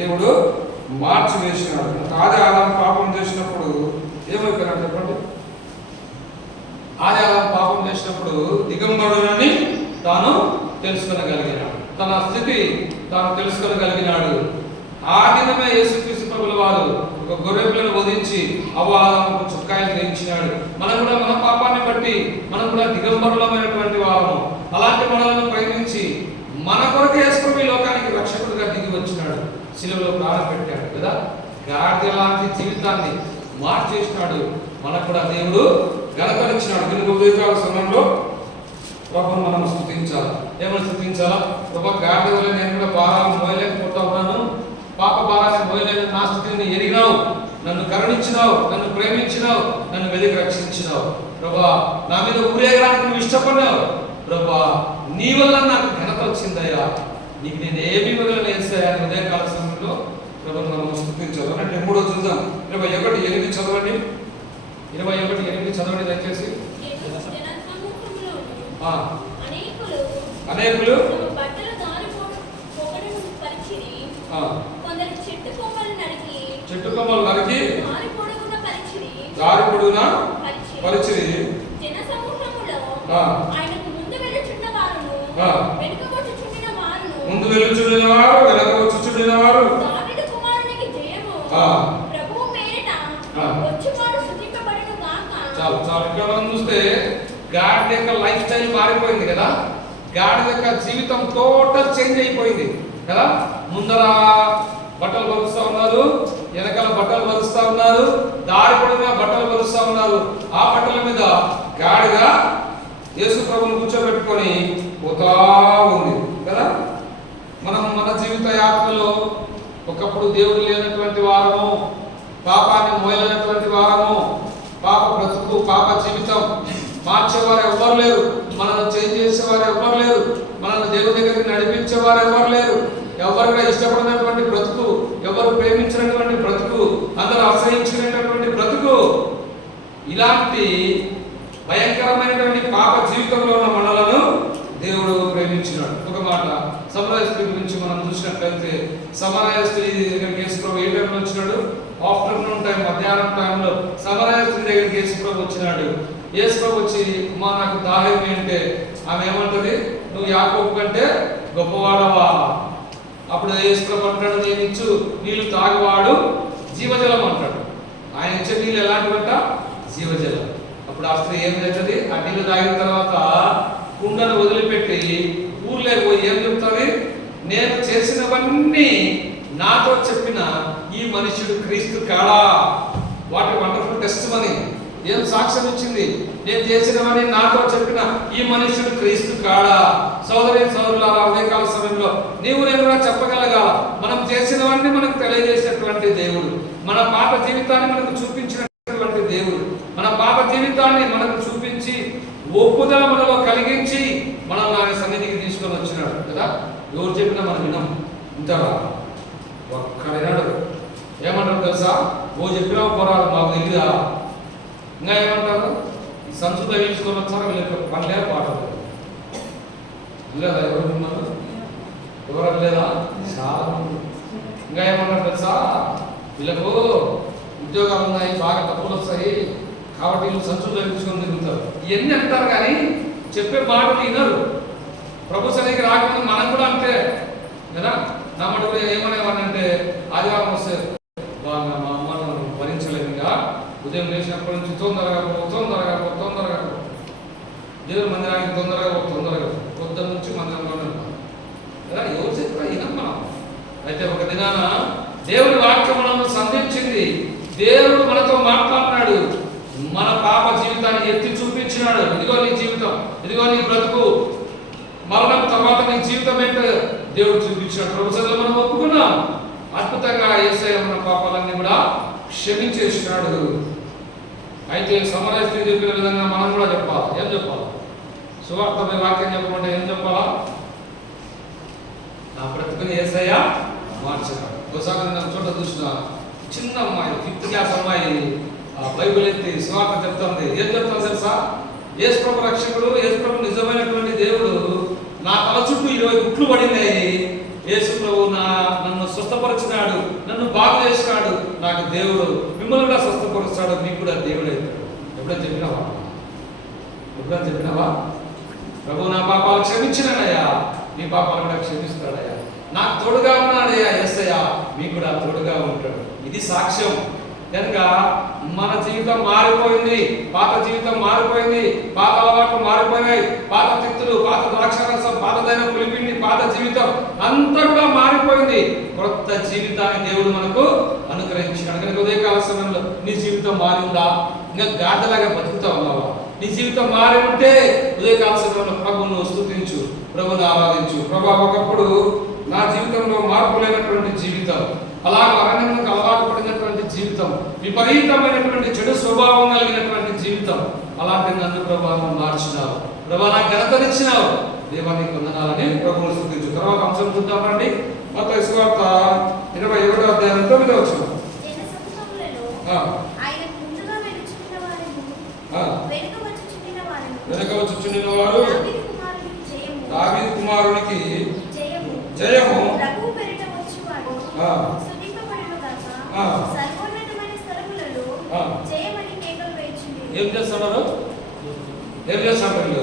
దేవుడు మార్చివేసినాడు. ఆది ఆదాము పాపం చేసినప్పుడు ఏమైపోయినాడు చెప్పండి? ఆది ఆదాము పాపం చేసినప్పుడు దిగంబరుడని తాను తెలుసుకొనగలిగినాడు. తన స్థితి తాను తెలుసుకొనగలిగినాడు. ఆ దినమే యేసుక్రీస్తు ప్రభుల వారు ఒక గొర్రె పిల్లను వధించి అవ్వాదముకు చుక్కాయలు గ్రహించినాడు. మనం కూడా మన పాపాన్ని బట్టి మనం కూడా దిగంబరులమైనటువంటి వారము. అలాంటి మనలను ప్రేమించి మన కొరకు యేసు ఈ లోకానికి రక్షకుడిగా దిగి వచ్చినాడు. శిలువలో ప్రాణం పెట్టాడు కదా. గాడిద లాంటి జీవితాన్ని మార్చేసినాడు. మనకు కూడా దేవుడు ఘనపరిచినాడు. దీనికి ఉదయకాల సమయంలో ప్రభువును మనం స్తుతించాలి. ఏమని స్తుతించాలా? ప్రభు, గాడిద వల్ల నేను కూడా భారాలను మోయలేకపోతా ఉన్నాను, పాప భారాన్ని మోయలేని నా స్థితిని ఎరిగినావు, నన్ను కరుణించినావు, నన్ను ప్రేమించినావు, నన్ను వెతికి రక్షించినావు. ప్రభా, నా మీద ఊరేగడానికి నువ్వు ఇష్టపడినావు. ప్రభా, నీ వల్ల నాకు ఘనత వచ్చిందయ్యా, నీకు నేను ఏమీ వదలలేసాయా అని ఉదయకాల సమయంలో ప్రభువును మనం స్తుతించాలి. అంటే మూడో చూద్దాం. 21:8 చదవండి. 21:8 చదవండి దయచేసి. అనేకులు చెట్టు కొమ్మలు నరికి దారి పొడుగునా పరిచిరి. ముందు వెళ్ళుచుండిన వారు వెనక వచ్చుచుండిన వారు చాలు చాలు. ఇక్కడ మనం చూస్తే గాడిద యొక్క లైఫ్ స్టైల్ మారిపోయింది కదా. గాడిద యొక్క జీవితం టోటల్ చేంజ్ అయిపోయింది కదా. ముందర బట్టలు పరుస్తూ ఉన్నారు, వెనకాల బట్టలు పరుస్తూ ఉన్నారు, దారి పొడవునా బట్టలు పరుస్తూ ఉన్నారు. ఆ బట్టల మీద గాడిద యేసు ప్రభువును కూర్చోబెట్టుకొని పోతా ఉంది కదా. మనం మన జీవిత యాత్రలో ఒకప్పుడు దేవుడు లేనటువంటి వారము, పాపాన్ని మోయలేనటువంటి వారము, పాప బ్రతుకు, పాప జీవితం మార్చేవారు ఎవ్వరు లేరు, మనల్ని చేంజ్ చేసేవారు ఎవ్వరు లేరు, మనల్ని దేవుడి దగ్గరికి నడిపించేవారు ఎవరు లేరు. ఎవరుగా ఇష్టపడినటువంటి బ్రతుకు, ఎవరు ప్రేమించినటువంటి బ్రతుకు, అందరూ అసహించినటువంటి బ్రతుకు, ఇలాంటి భయంకరమైనటువంటి పాప జీవితంలో ఉన్న మనలను దేవుడు ప్రేమించినాడు. ఒక మాట సమరయ స్త్రీ గురించి మనం చూసినట్లయితే, సమరయ స్త్రీ దగ్గరికి యేసుప్రభు ఏ టైంలో వచ్చినాడు? ఆఫ్టర్నూన్ టైం, మధ్యాహ్నం టైంలో సమరయ స్త్రీ దగ్గరికి యేసుప్రభు వచ్చినాడు. యేసుప్రభు వచ్చి, అమ్మా నాకు దాహం అంటే, ఆమె ఏమంటది? నువ్వు యాకోబు కంటే గొప్పవాడవా? అప్పుడు యేసుప్రభు అంటాడు, నేను ఇచ్చు నీళ్లు తాగువాడు జీవజలం అంటాడు. ఆయన ఇచ్చే నీళ్ళు ఎలాంటివంట? జీవజలం. అప్పుడు ఆ స్త్రీ ఏం చేస్తుంది? ఆ నీళ్లు తాగిన తర్వాత కుండను వదిలిపెట్టి ఊర్లో పోయి ఏం చెప్తుంది? నేను చేసినవన్నీ నాతో చెప్పిన ఈ మనుషుడు క్రీస్తు కాడా? వాటి వండర్ఫుల్ టెస్ట్ మని ఏం సాక్ష్యం ఇచ్చింది? నేను చేసినవన్నీ నాతో చెప్పిన ఈ మనుషుడు క్రీస్తు కాడా? సోదరి సోదరులారా, ఉదయకాల సమయంలో నీవు నేను కూడా చెప్పగలగాల. మనం చేసినవన్నీ మనకు తెలియజేసినటువంటి దేవుడు, మన పాప జీవితాన్ని మనకు చూపించినటువంటి దేవుడు, మన పాప జీవితాన్ని మనకు చూపించి ఒప్పుదల మనలో కలిగించి మనల్ని ఆయన సన్నిధికి తీసుకొని వచ్చినాడు కదా. ఎవరు చెప్పినా మనం వినం. ఇంతరా ఒక్కడైనాడు ఏమంటారు తెలుసా? ఓ చెప్పినా పోరాడు మాకు తెలియదా? ఇంకా ఏమంటారు? ఈ సంచు తగ్గించుకొని వచ్చారా వీళ్ళకి పనిలే పాటలు లేదా? ఎవరు ఉన్నారు? ఎవరు లేదా? చాలా మంది. ఇంకా ఏమంటారు తెలుసా? వీళ్ళకు ఉద్యోగాలు ఉన్నాయి, బాగా డబ్బులు వస్తాయి కాబట్టి వీళ్ళు సంచులు తగ్గించుకొని తిరుగుతారు. ఇవన్నీ అంటారు కానీ చెప్పే మాటలు వినరు. ప్రభు సన్నిధికి రాకుండా మనం కూడా అంతే కదా. నా మటుకు ఏమనేవాడిని అంటే, ఆదివారం వస్తే మా అమ్మను భరించలేదు, ఇంకా ఉదయం లేచినప్పటి నుంచి తొందరగా దేవుని మందిరానికి తొందరగా పొద్దున్న నుంచి మందిరంలోనే కదా. ఎవరు చెప్పినా వినం మనం. అయితే ఒక దినాన దేవుని వాక్యం మనల్ని సంధించింది. దేవుడు మనతో మాట్లాడినాడు, మన పాప జీవితాన్ని ఎత్తి చూపించినాడు. ఇదిగో నీ జీవితం, ఇదిగో నీ బ్రతుకు, మరణం తర్వాత నీ జీవితం ఏంటో దేవుడు చూపించాడు. ప్రభుత్వంలో మనం ఒప్పుకున్నాం. అద్భుతంగా యేసయ్య మన పాపాలన్నీ కూడా క్షమించేసినాడు. అయితే సమరయ స్త్రీ చెప్పిన విధంగా మనం కూడా చెప్పాలి. ఏం చెప్పాలి? సువార్తపై వాక్యం చెప్పమంటే ఏం చెప్పాలా? నా బ్రతుకుని యేసయ్య మార్చాడు. ఒకసారి నేను చోట చూసిన చిన్న అమ్మాయి, 5th క్లాస్ అమ్మాయి బైబిల్ ఎత్తి సువార్త చెప్తుంది. ఏం చెప్తాను తెలుసా? యేసుప్రభు రక్షకుడు, యేసుప్రభు నిజమైనటువంటి దేవుడు. నా తల చుట్టూ 20 గుట్లు పడినాయి. యేసుప్రభు నన్ను స్వస్థపరిచినాడు, దేవుడు మిమ్మల్ని కూడా స్వస్థపరుస్తాడు, మీకు కూడా దేవుడు అవుతాడు. ఎప్పుడైనా చెప్పినావా? ఎప్పుడైనా చెప్పినావా? ప్రభు నా పాపాలు క్షమించినాడయ్యా, నీ పాపాలు కూడా క్షమిస్తాడయ్యా, నాకు తోడుగా ఉన్నాడయ్యా యేసయ్యా, మీకు కూడా తోడుగా ఉంటాడు. ఇది సాక్ష్యం. కనుక మన జీవితం మారిపోయింది, పాత జీవితం మారిపోయింది, పాత అలవాట్లు మారిపోయినాయి, పాత తిత్తులు, పాత ద్రాక్షరసం, పాతదైన పులిపిండి, పాత జీవితం అంతా కూడా మారిపోయింది. కొత్త జీవితాన్ని దేవుడు మనకు అనుగ్రహించాడు. కనుక ఉదయకాల సమయంలో నీ జీవితం మారిందా? ఇంకా గాడిదలాగా బతుకుతా ఉన్నావా? నీ జీవితం మారి ఉంటే ఉదయకాల సమయంలో ప్రభువును స్తుతించు, ప్రభువును ఆరాధించు. ప్రభు, ఒకప్పుడు నా జీవితంలో మార్పు లేనటువంటి జీవితం, అలాగే అరణ్యములకు అలవాటు పడినటువంటి జీవితం, విపరీతమైనటువంటి చెడు స్వభావం కలిగినటువంటి జీవితం, అలాంటి నన్ను ప్రభావం మార్చినావు, ప్రభా నాకు ఘనతనిచ్చినావు, దేవానికి వందనాలని ప్రభువును స్తుతించు. తర్వాత అంశం చూద్దాం రండి. మత్తయి సువార్త 21వ అధ్యాయం 9వ వచనం. వెనక వచ్చుచుండిన వారు దావీదు కుమారునికి జయము, ఏం చేస్తున్నారు? ఏం చేస్తున్నారు?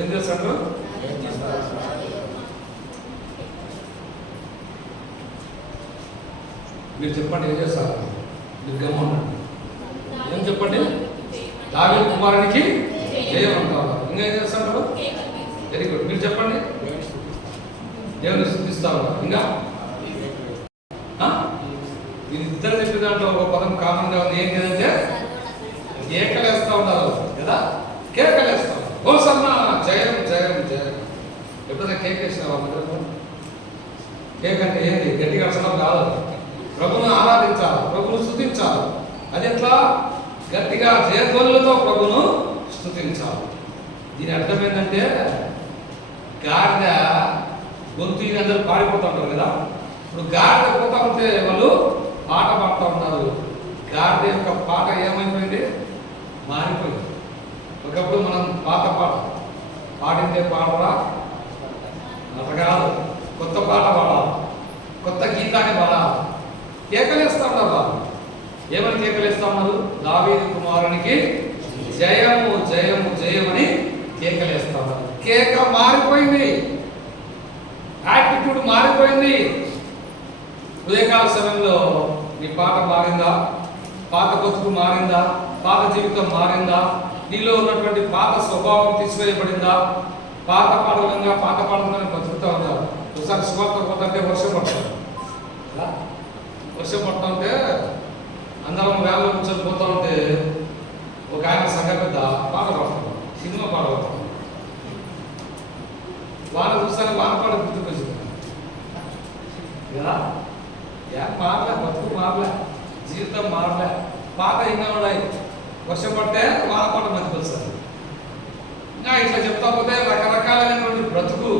ఏం చేస్తారు? మీరు చెప్పండి, ఏం చేస్తారు? మీరు గమ్మండి, ఏం చెప్పండి? దావీదు కుమారునికి జయం అంటారు. ఇంకా ఏం చేస్తారు? వెరీ గుడ్, మీరు చెప్పండి. దేవుని స్తుతిస్తా ఉన్నారు. ఇంకా మీరు ఇద్దరు చెప్పిన దాంట్లో ఒక పదం కామన్ గా ఉంది. ఏంటంటే కేకలేస్తా ఉన్నారు కదా, కేకలేస్తా ఉన్నారు. హోసన్నా, జయం జయం జయం. ఎప్పుడైనా కేక్ వేసినావా? కేక్ అంటే ఏంటి? గట్టిగా అసలు కాదు. ప్రభువును ఆరాధించాలి, ప్రభువును స్తుతించాలి. అది ఎట్లా? గట్టిగా జయధ్వనులతో ప్రభువును స్తుతించాలి. దీని అర్థం ఏంటంటే గాడిద గొంతు అందరూ పాడిపోతూ ఉంటారు కదా. ఇప్పుడు గాడిద పోతా ఉంటే వాళ్ళు పాట పాడుతూ ఉన్నారు. గాడిద యొక్క పాట ఏమైపోయింది? మారిపోయింది. ఒకప్పుడు మనం పాత పాట పాడిందే పాడరా అట్లా కాదు, కొత్త పాట పాడాలి, కొత్త గీతాన్ని పాడాలి. కేకలేస్తా ఉన్నారు వాళ్ళు. ఏమని కేకలేస్తా ఉన్నారు? దావీదు కుమారునికి జయము జయము జయమని కేకలేస్తా ఉన్నారు. కేక మారిపోయింది, యాటిట్యూడ్ మారిపోయింది. ఉదయకాల సమయంలో నీ పాట మారిందా? పాత బతుకు మారిందా? పాత జీవితం మారిందా? నీలో ఉన్నటువంటి పాత స్వభావం తీసివేయబడిందా? పాత పాటలంగా పాత పాటలను బతుకుతా ఉందా? ఒకసారి సువార్త పోతుంటే వర్షం పడుతుంది, వర్షం పడుతూ ఉంటే అందరం వేళలో కూర్చొని పోతూ ఉంటే ఒక ఆయన సంఘ పెద్ద పాట పాడుతున్నాం, సినిమా పాట పాడుతున్నాం. వాన చూస్తానే వాన పాట గుర్తుకొచ్చింది కదా. మారలే, బతుకు మారలే, జీవితం మారలే, పాత ఇంకా ఉన్నాయి. వర్షం పడితే వాన పాట మంచికి వస్తుంది. ఇంకా ఇట్లా చెప్తా పోతే రకరకాలైనటువంటి బ్రతుకు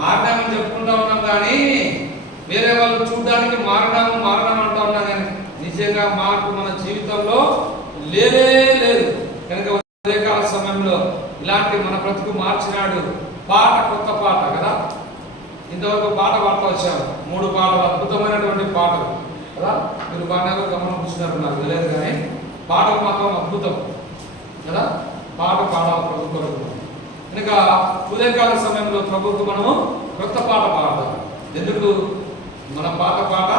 మారినామని చెప్పుకుంటా ఉన్నాం, కానీ వేరే వాళ్ళు చూడడానికి మారడాము మారడం అంటా ఉన్నాం, కానీ నిజంగా మార్పు మన జీవితంలో లేనే లేదు. కనుక ఉదయకాల సమయంలో ఇలాంటి మన బ్రతుకు మార్చినాడు. పాట కొత్త పాట కదా. ఇంతవరకు పాట పాడుతూ వచ్చాము, 3 పాటలు, అద్భుతమైనటువంటి పాటలు కదా. మీరు బాగా గమనం కూర్చున్నారు, నాకు తెలియదు, కానీ పాటలు మాత్రం అద్భుతం కదా. పాట పాడాలి ప్రభు కొరకు. కనుక ఉదయకాల సమయంలో ప్రభుకు మనము కొత్త పాట పాడదాం. ఎందుకు? మన పాత పాట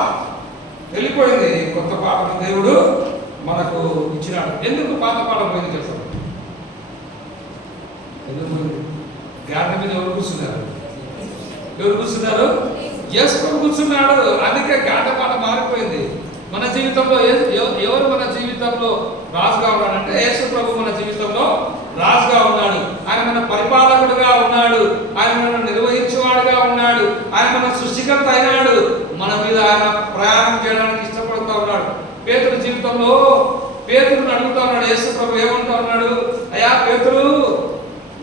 వెళ్ళిపోయింది, కొత్త పాటను దేవుడు మనకు ఇచ్చినాడు. ఎందుకు పాత పాట పోయింది చేస్తాం? ఎందుకు? గాడి మీద ఎవరు కూర్చున్నారు? ఎవరు కూర్చున్నారు? యేసు ప్రభు కూర్చున్నాడు. అందుకే గాడి పాట మారిపోయింది. మన జీవితంలో ఎవరు మన జీవితంలో రాజుగా ఉన్నాడంటే యేసు ప్రభు మన జీవితంలో రాజుగా ఉన్నాడు. ఆయన మన పరిపాలకుడుగా ఉన్నాడు, ఆయన మనం నిర్వహించేవాడుగా ఉన్నాడు, ఆయన మన సృష్టికర్త అయినాడు. మన మీద ఆయన ప్రయాణం చేయడానికి ఇష్టపడుతూ ఉన్నాడు. పేతురు జీవితంలో పేతురుని అడుగుతా ఉన్నాడు యేసు ప్రభు, ఏమంటా ఉన్నాడు? అయ్యా పేతురు,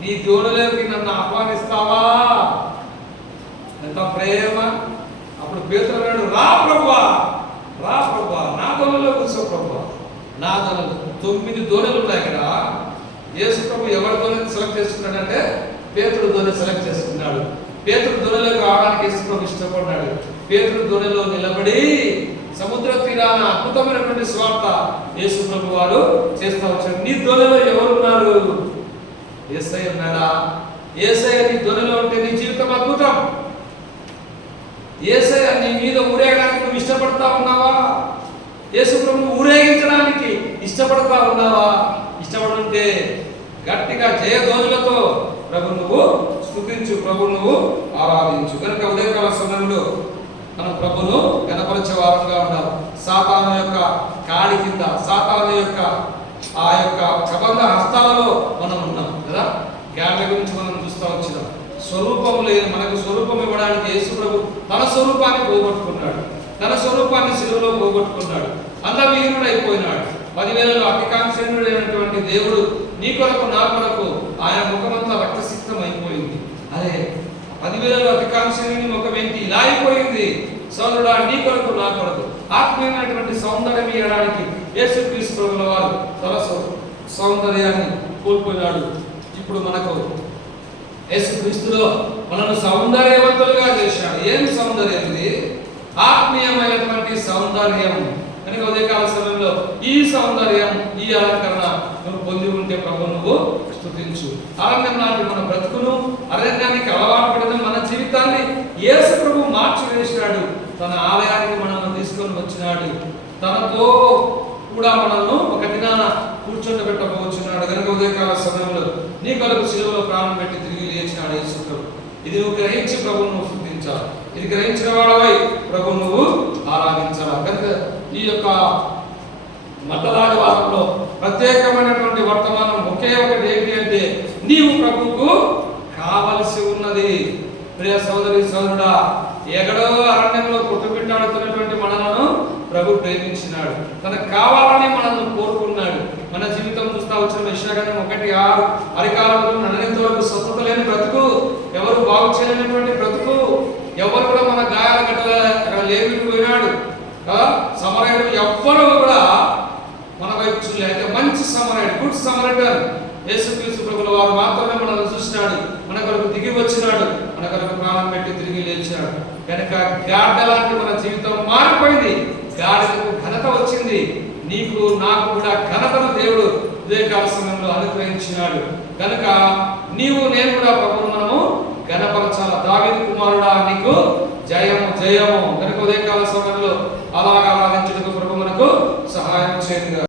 నీ దోణలోకి నన్ను ఆహ్వానిస్తావా? ఎంత ప్రేమ! అప్పుడు పేతురు అన్నాడు, రా ప్రభువా, రా ప్రభువా, నా దోణలో కూర్చో ప్రభువా. నా దోణలు 9 దోణలు ఉన్నాయి ఇక్కడ. యేసు ప్రభు ఎవరి దోణని సెలెక్ట్ చేసుకున్నాడంటే పేతురు దోణి సెలెక్ట్ చేసుకున్నాడు. పేతురు దోణలోకి రావడానికి యేసు ప్రభు ఇష్టపడ్డాడు. పేతురు దోణిలో నిలబడి సముద్ర తీరాన అద్భుతమైనటువంటి స్వార్థ యేసు ప్రభు వారు చేస్తూ వచ్చారు. నీ దోణిలో ఎవరున్నారు? యేసయ్య ఉన్నాడా? యేసయ్య నీ దోణిలో ఉంటే నీ జీవితం అద్భుతం. యేసయ్య నీ మీద ఊరేగడానికి నువ్వు ఇష్టపడతా ఉన్నావా? యేసు ప్రభు ఊరేగించడానికి ఇష్టపడతా ఉన్నావా? ఇష్టపడుంటే గట్టిగా జయధ్వనులతో ప్రభు నువ్వు స్తుతించు, ప్రభు నువ్వు ఆరాధించు. కనుక ఉదయకాల సమయంలో మనం ప్రభును గణపరిచే వారంగా ఉన్నాం. సాతాను యొక్క కాడి కింద, సాతాను యొక్క ఆ యొక్క కబంధ హస్తాలలో మనం ఉన్నాం కదా. గాడ్ల గురించి మనం చూస్తూ వచ్చినాం. స్వరూపం లేదు, మనకు స్వరూపం ఇవ్వడానికి యేసు ప్రభు తన స్వరూపాన్ని పోగొట్టుకున్నాడు. తన స్వరూపాన్ని శిలువలో పోగొట్టుకున్నాడు. అందవిహీనుడు అయిపోయినాడు. 10,000లో అతికాంక్షణుడైనటువంటి దేవుడు నీ కొరకు నా కొరకు ఆయన ముఖమంతా రక్తసిక్తం అయిపోయింది. అదే 10,000లో అతికాంక్షణుని ముఖం ఏంటి ఇలా అయిపోయింది. సోదరుడా, నీ కొరకు నా కొరకు ఆత్మీయమైనటువంటి సౌందర్యం ఇవ్వడానికి యేసుక్రీస్తు ప్రభుల వారు తన సౌందర్యాన్ని కోల్పోయినాడు. ఇప్పుడు మనకు యేసుక్రీస్తులో మనను సౌందర్యవంతులుగా చేశాడు. ఏం సౌందర్యం ఇది? ఆత్మీయమైనటువంటి సౌందర్యం. కనుక ఉదయకాల సమయంలో ఈ సౌందర్యం, ఈ అలంకరణ నువ్వు పొంది ఉంటే ప్రభు నువ్వు స్తుతించు. అరణ్యం నాటి మన బ్రతుకును, అరణ్యానికి అలవాటు పడిన మన జీవితాన్ని యేసు ప్రభు మార్చివేసినాడు. తన ఆలయానికి మనల్ని తీసుకొని వచ్చినాడు. తనతో కూడా మనల్ని ఒక దినాన కూర్చోబెట్టబోచున్నాడు. కనుక ఉదయకాల సమయంలో నీ కొరకు శిలువలో ప్రాణం పెట్టి తిరిగి లేచినాడు యేసు ప్రభు. ఇది నువ్వు గ్రహించి ప్రభువు నువ్వు స్తుతించాలి. ఇది గ్రహించిన వాడవై ప్రభు నువ్వు ఆరాధించాలి. కనుక ఈ యొక్క మద్దలాడి వారంలో ప్రత్యేకమైనటువంటి వర్తమానం ఒకే ఒకటి ఏంటి అంటే నీవు ప్రభువుకు కావలసి ఉన్నది. ప్రియ సోదరి సోదరుడా, ఎక్కడో అరణ్యంలో కొట్టుబిట్టాడుతున్నటువంటి మనలను ప్రభు ప్రేమించినాడు. తనకు కావాలని మనల్ని కోరుకున్నాడు. మన జీవితం చూస్తా వచ్చిన యెషయా 1:6 అరికాలంలో నన్నంత వరకు స్వస్థత లేని బ్రతుకు, ఎవరు బాగు చేయలేనటువంటి బ్రతుకు, ఎవరు కూడా మన గాయాల గడ్డల అక్కడ లేవికి పోయినాడు. సమరయుడు ఎవ్వరూ కూడా మన వైపు చూడలే. అయితే మంచి సమరయుడు, గుడ్ సమరయుడు యేసుక్రీస్తు ప్రభుల వారు మాత్రమే మనల్ని చూసినాడు. మన కొరకు దిగి వచ్చినాడు. మన కొరకు ప్రాణం పెట్టి తిరిగి లేచినాడు. కనుక గాడ్డ లాంటి మన జీవితం మారిపోయింది. గాడిదకు ఘనత వచ్చింది. నీకు నాకు కూడా ఘనతను దేవుడు ఉదయకాల సమయంలో అనుగ్రహించినాడు. కనుక నీవు నేను కూడా ప్రభువును మనము ఘనపరచాల. దావీదు కుమారుడా, నీకు జయము జయము. కనుక ఉదయకాల సమయంలో అలాగా ఆరాధించుటకు ప్రభు మనకు సహాయం చేయండి.